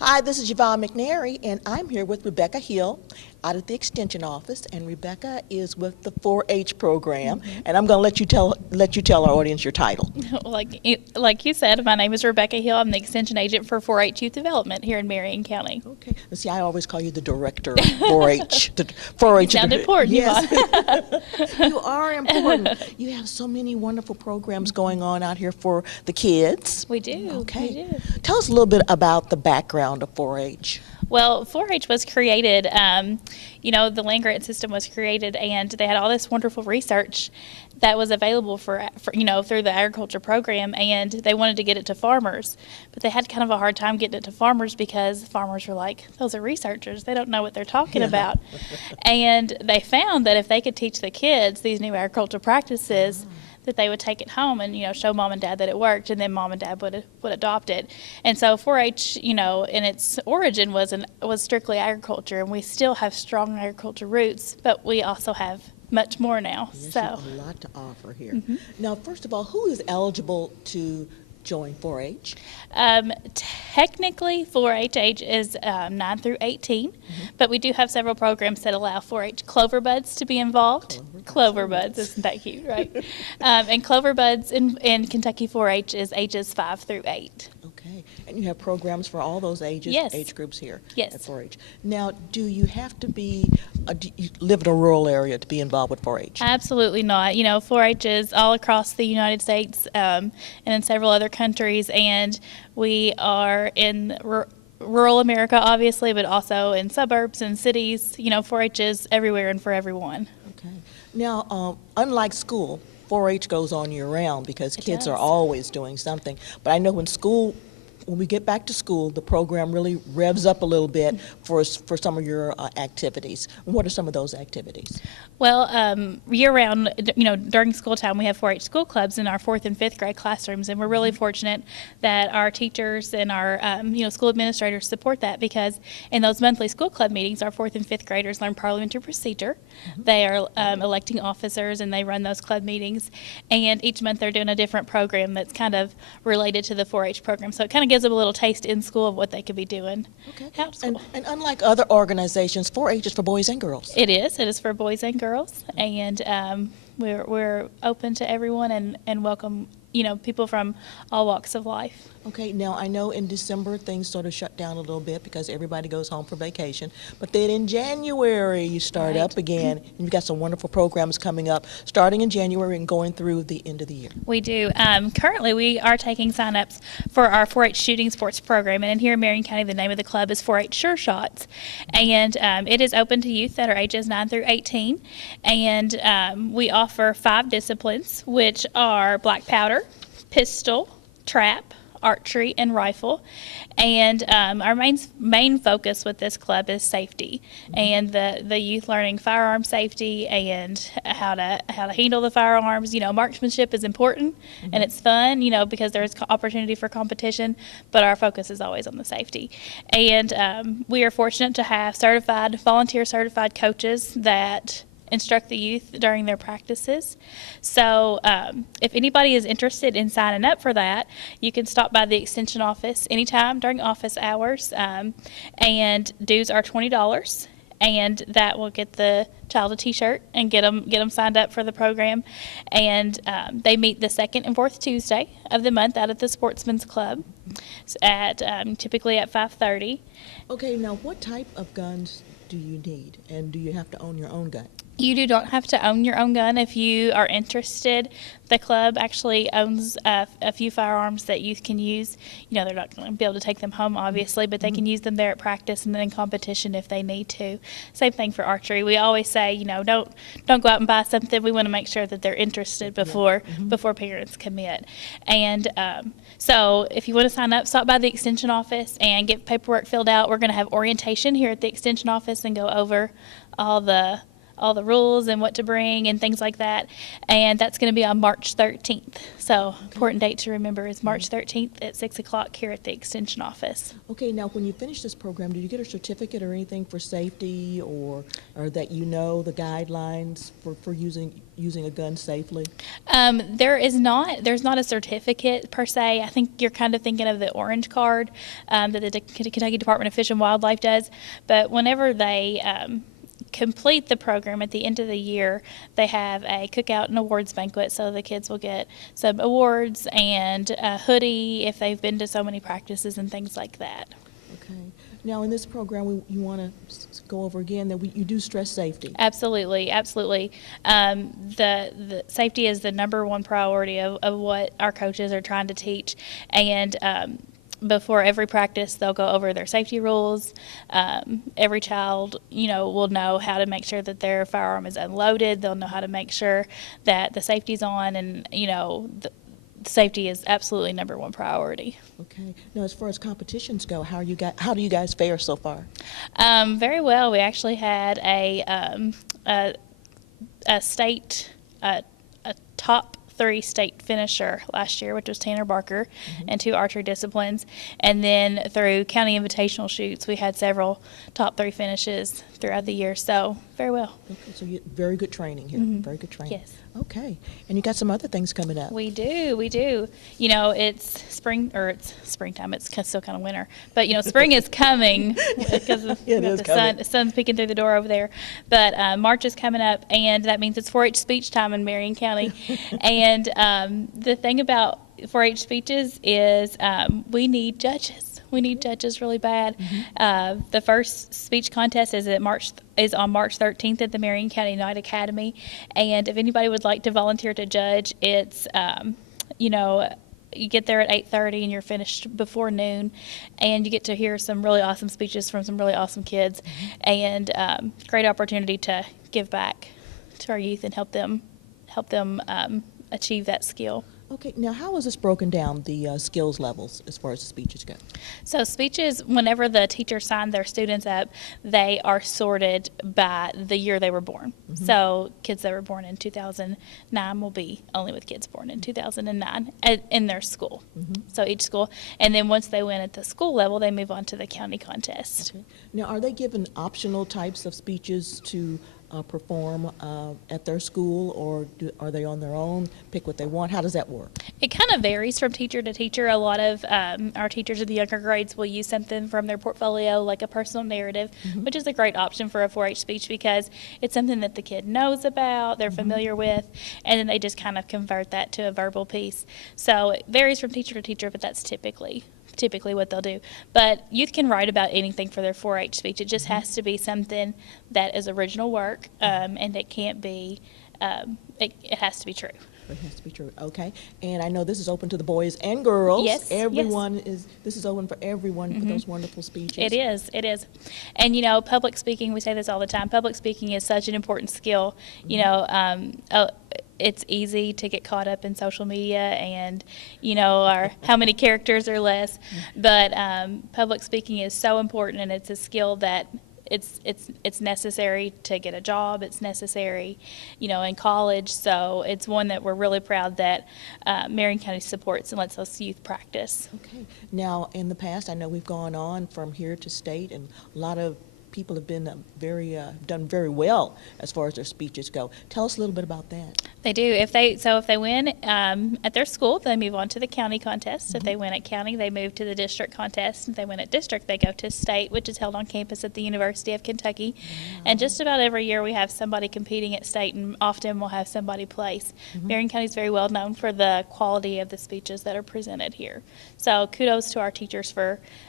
Hi, this is Yvonne McNary, and I'm here with Rebecca Hill out at the Extension Office, and Rebecca is with the 4-H program, and I'm going to let you tell our audience your title. Like you said, my name is Rebecca Hill. I'm the Extension Agent for 4-H Youth Development here in Marion County. Okay. See, I always call you the director of 4-H. The 4-H. You sound important, Yes. You are important. You have so many wonderful programs going on out here for the kids. We do. Okay. We do. Tell us a little bit about the background of 4-H. Well, 4-H was created, the land grant system was created, and they had all this wonderful research that was available for through the agriculture program, and they wanted to get it to farmers. But they had kind of a hard time getting it to farmers because farmers were like, those are researchers. They don't know what they're talking about. And they found that if they could teach the kids these new agricultural practices, that they would take it home and show mom and dad that it worked, and then mom and dad would adopt it. And so 4-H, in its origin was strictly agriculture, and we still have strong agriculture roots, but we also have much more now. Yes, so you have a lot to offer here. Now, first of all, who is eligible to join 4-H? Technically, 4-H age is 9 through 18, but we do have several programs that allow 4-H clover buds to be involved. Clover buds, isn't that cute, right? And clover buds in Kentucky 4-H is ages 5 through 8. Okay, and you have programs for all those ages, Yes. age groups here Yes. at 4-H. Now, do you have to do you live in a rural area to be involved with 4-H? Absolutely not. 4-H is all across the United States and in several other countries, and we are in rural America, obviously, but also in suburbs and cities. 4-H is everywhere and for everyone. Okay. Now, unlike school, 4-H goes on year-round because kids are does. always doing something. But I know when we get back to school, the program really revs up a little bit for some of your activities. What are some of those activities? Well, year-round, during school time, we have 4-H school clubs in our 4th and 5th grade classrooms, and we're really fortunate that our teachers and our, school administrators support that, because in those monthly school club meetings, our 4th and 5th graders learn parliamentary procedure. They are electing officers, and they run those club meetings, and each month they're doing a different program that's kind of related to the 4-H program, so it kind of gives them a little taste in school of what they could be doing out of school. And unlike other organizations, 4-H is for boys and girls. It is for boys and girls, and we're open to everyone and welcome people from all walks of life. Okay, now I know in December things sort of shut down a little bit because everybody goes home for vacation, but then in January you start Right. up again, and you've got some wonderful programs coming up starting in January and going through the end of the year. We do. Currently, we are taking sign-ups for our 4-H shooting sports program, and here in Marion County, the name of the club is 4-H Sure Shots, and it is open to youth that are ages 9 through 18, and we offer 5 disciplines, which are black powder, pistol, trap, archery, and rifle. And our main focus with this club is safety, and the youth learning firearm safety and how to handle the firearms. Marksmanship is important and it's fun, because there is opportunity for competition, but our focus is always on the safety. And we are fortunate to have volunteer certified coaches that instruct the youth during their practices. So if anybody is interested in signing up for that, you can stop by the extension office anytime during office hours, and dues are $20, and that will get the child a t-shirt and get them signed up for the program. And they meet the 2nd and 4th Tuesday of the month out at the Sportsman's Club at typically at 5:30. Okay, now what type of guns do you need, and do you have to own your own gun? You do not have to own your own gun if you are interested. The club actually owns a few firearms that youth can use. They're not going to be able to take them home, obviously, but they can use them there at practice and then in competition if they need to. Same thing for archery. We always say, don't go out and buy something. We want to make sure that they're interested before parents commit. And so if you want to sign up, stop by the extension office and get paperwork filled out. We're going to have orientation here at the extension office and go over all the all the rules and what to bring and things like that. And that's going to be on March 13th. So important date to remember is March 13th at 6 o'clock here at the Extension office. Okay, now when you finish this program, do you get a certificate or anything for safety, or that you know the guidelines for using a gun safely? There's not a certificate per se. I think you're kind of thinking of the orange card that the Kentucky Department of Fish and Wildlife does. But whenever they complete the program at the end of the year, they have a cookout and awards banquet, so the kids will get some awards and a hoodie if they've been to so many practices and things like that. Okay. Now, in this program, you want to go over again that you do stress safety. Absolutely, absolutely. The safety is the number one priority of what our coaches are trying to teach, and before every practice, they'll go over their safety rules. Every child, will know how to make sure that their firearm is unloaded. They'll know how to make sure that the safety's on, and safety is absolutely number one priority. Okay. Now, as far as competitions go, how do you guys fare so far? Very well. We actually had a state, a top 3 state finisher last year, which was Tanner Barker, and 2 archery disciplines. And then through county invitational shoots, we had several top 3 finishes throughout the year. So very well. Okay, so you very good training here. Very good training. Yes. Okay, and you got some other things coming up. We do. It's springtime. It's still kind of winter, but spring is coming because the sun's peeking through the door over there. But March is coming up, and that means it's 4-H speech time in Marion County. And the thing about 4-H speeches is we need judges. We need judges really bad. The first speech contest is on March 13th at the Marion County Night Academy. And if anybody would like to volunteer to judge, it's, you get there at 8:30 and you're finished before noon. And you get to hear some really awesome speeches from some really awesome kids. And great opportunity to give back to our youth and help them achieve that skill. Okay, now how is this broken down, the skills levels, as far as the speeches go? So speeches, whenever the teachers sign their students up, they are sorted by the year they were born. So kids that were born in 2009 will be only with kids born in 2009 in their school. So each school. And then once they win at the school level, they move on to the county contest. Okay. Now, are they given optional types of speeches to perform at their school, or are they on their own, pick what they want? How does that work? It kind of varies from teacher to teacher. A lot of our teachers in the younger grades will use something from their portfolio, like a personal narrative, which is a great option for a 4-H speech because it's something that the kid knows about, they're familiar with, and then they just kind of convert that to a verbal piece. So it varies from teacher to teacher, but that's typically what they'll do. But youth can write about anything for their 4-H speech. It just has to be something that is original work, and it can't be, it has to be true. It has to be true. Okay. And I know this is open to the boys and girls. Yes. This is open for everyone for those wonderful speeches. It is. And, public speaking, we say this all the time, public speaking is such an important skill. It's easy to get caught up in social media and, how many characters or less. But public speaking is so important, and it's a skill that it's necessary to get a job. It's necessary, in college. So it's one that we're really proud that Marion County supports and lets us youth practice. Okay. Now, in the past, I know we've gone on from here to state, and a lot of people have been done very well as far as their speeches go. Tell us a little bit about that. They do. If they win at their school, they move on to the county contest. If they win at county, they move to the district contest. If they win at district, they go to state, which is held on campus at the University of Kentucky. Wow. And just about every year we have somebody competing at state, and often we'll have somebody place. Marion County is very well known for the quality of the speeches that are presented here. So kudos to our teachers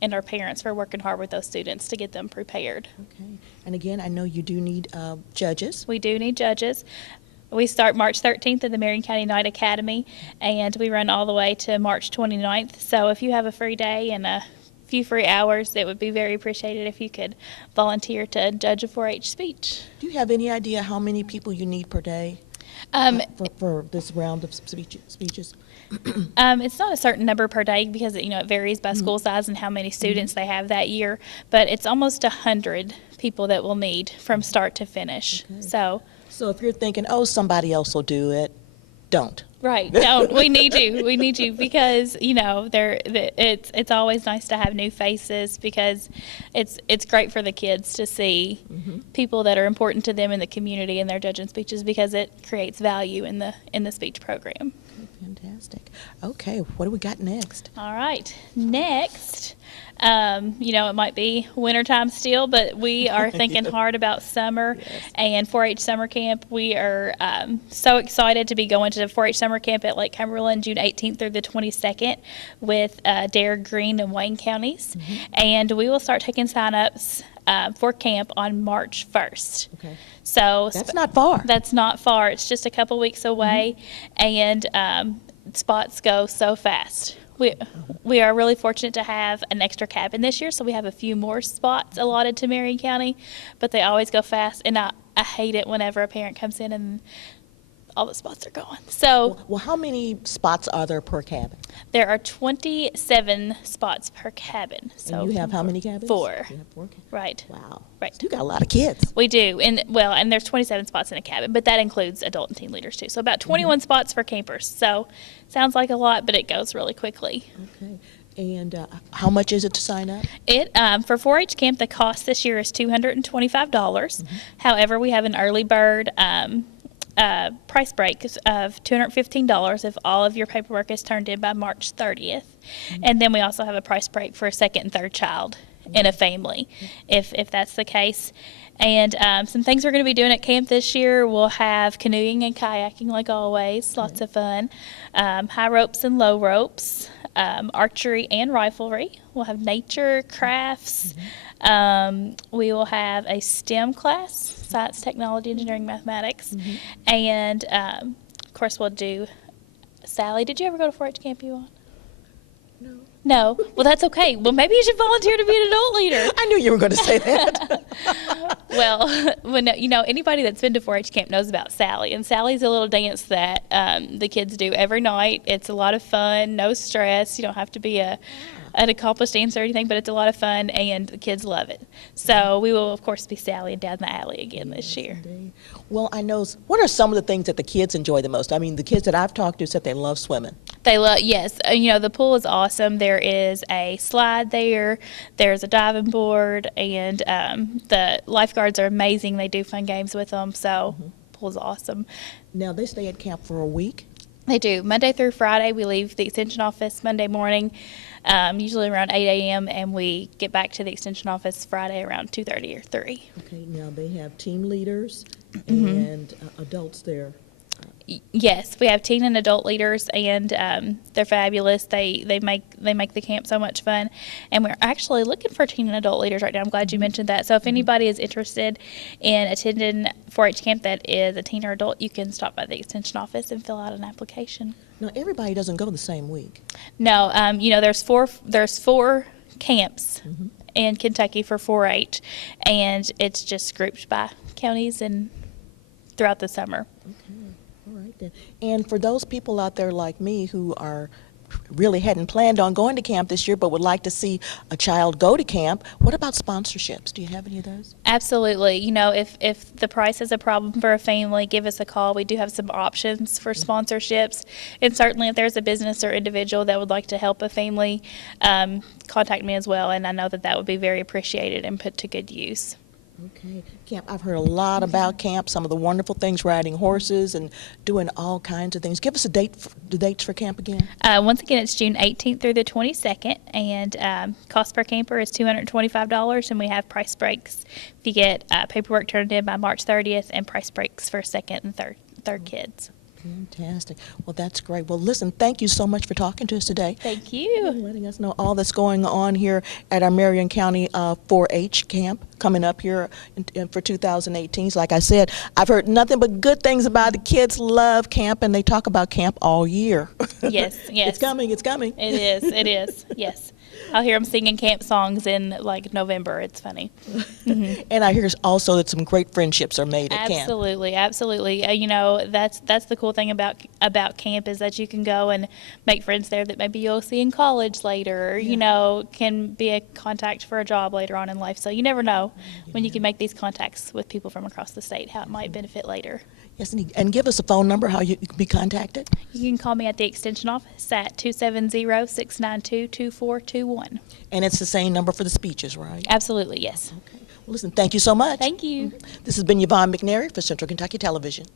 and our parents for working hard with those students to get them prepared. Okay. And again, I know you do need judges. We do need judges. We start March 13th at the Marion County Night Academy, and we run all the way to March 29th. So if you have a free day and a few free hours, it would be very appreciated if you could volunteer to judge a 4-H speech. Do you have any idea how many people you need per day for this round of speeches? It's not a certain number per day because it varies by school size and how many students they have that year. But it's almost 100 people that we'll need from start to finish. Okay. So if you're thinking, oh, somebody else will do it, don't. right, don't we need you because it's always nice to have new faces because it's great for the kids to see people that are important to them in the community and their judging speeches because it creates value in the speech program. Fantastic. Okay, what do we got next? All right. Next, it might be wintertime still, but we are thinking hard about summer and 4-H summer camp. We are so excited to be going to the 4-H summer camp at Lake Cumberland, June 18th through the 22nd with Dare, Greene, and Wayne counties. And we will start taking sign-ups for camp on March 1st. Okay. So That's not far. That's not far. It's just a couple weeks away, and spots go so fast. We are really fortunate to have an extra cabin this year, so we have a few more spots allotted to Marion County, but they always go fast, and I hate it whenever a parent comes in and all the spots are gone. So Well, how many spots are there per cabin? there are 27 spots per cabin. So And you have how many cabins? 4. You have 4 cabins. Right. Wow. Right. So you got a lot of kids. We do, and there's 27 spots in a cabin, but that includes adult and teen leaders too. So about 21 spots for campers. So sounds like a lot, but it goes really quickly. Okay. And how much is it to sign up? It for 4-H camp, the cost this year is $225. However, we have an early bird price break of $215 if all of your paperwork is turned in by March 30th, and then we also have a price break for a second and third child in a family, if that's the case. And some things we're going to be doing at camp this year, we'll have canoeing and kayaking like always, lots of fun, high ropes and low ropes, archery and riflery. We'll have nature, crafts. We will have a STEM class, science, technology, engineering, mathematics. And, of course, we'll do Sally. Did you ever go to 4-H camp, you on? No. No? Well, that's okay. Well, maybe you should volunteer to be an adult leader. I knew you were going to say that. Well, anybody that's been to 4-H camp knows about Sally. And Sally's a little dance that the kids do every night. It's a lot of fun, no stress. You don't have to be an accomplished dancer or anything, but it's a lot of fun, and the kids love it. So we will, of course, be Sally and Down the Alley again this year. Indeed. Well, I know. What are some of the things that the kids enjoy the most? I mean, the kids that I've talked to said they love swimming. They love, yes. The pool is awesome. There is a slide there. There's a diving board, and the lifeguards are amazing. They do fun games with them, so pool is awesome. Now, they stay at camp for a week? They do. Monday through Friday, we leave the extension office Monday morning, usually around 8 a.m., and we get back to the extension office Friday around 2:30 or 3. Okay, now they have team leaders and adults there. Yes, we have teen and adult leaders, and they're fabulous. They make the camp so much fun, and we're actually looking for teen and adult leaders right now. I'm glad you mentioned that. So if anybody is interested in attending 4-H camp that is a teen or adult, you can stop by the extension office and fill out an application. Now, everybody doesn't go the same week. No, there's four camps in Kentucky for 4-H, and it's just grouped by counties and throughout the summer. Okay. All right then. And for those people out there like me who really hadn't planned on going to camp this year but would like to see a child go to camp, what about sponsorships? Do you have any of those? Absolutely. If the price is a problem for a family, give us a call. We do have some options for sponsorships. And certainly if there's a business or individual that would like to help a family, contact me as well. And I know that would be very appreciated and put to good use. Okay. Camp, I've heard a lot about camp, some of the wonderful things, riding horses and doing all kinds of things. Give us the dates for camp again. Once again, it's June 18th through the 22nd, and cost per camper is $225, and we have price breaks if you get paperwork turned in by March 30th, and price breaks for second and third kids. Fantastic. Well, that's great. Well, listen, thank you so much for talking to us today. Thank you. And letting us know all that's going on here at our Marion County 4-H camp coming up here for 2018. So like I said, I've heard nothing but good things about it. The kids love camp, and they talk about camp all year. Yes. It's coming. It's coming. It is. Yes. I'll hear them singing camp songs in November. It's funny. And I hear also that some great friendships are made at camp. Absolutely. That's the cool cool thing about camp is that you can go and make friends there that maybe you'll see in college later, or, you know, can be a contact for a job later on in life. So you never know when you can make these contacts with people from across the state, how it might benefit later. Yes, and give us a phone number how you can be contacted. You can call me at the extension office at 270-692-2421. And it's the same number for the speeches, right? Absolutely, yes. Okay. Well, listen, thank you so much. Thank you. This has been Yvonne McNary for Central Kentucky Television.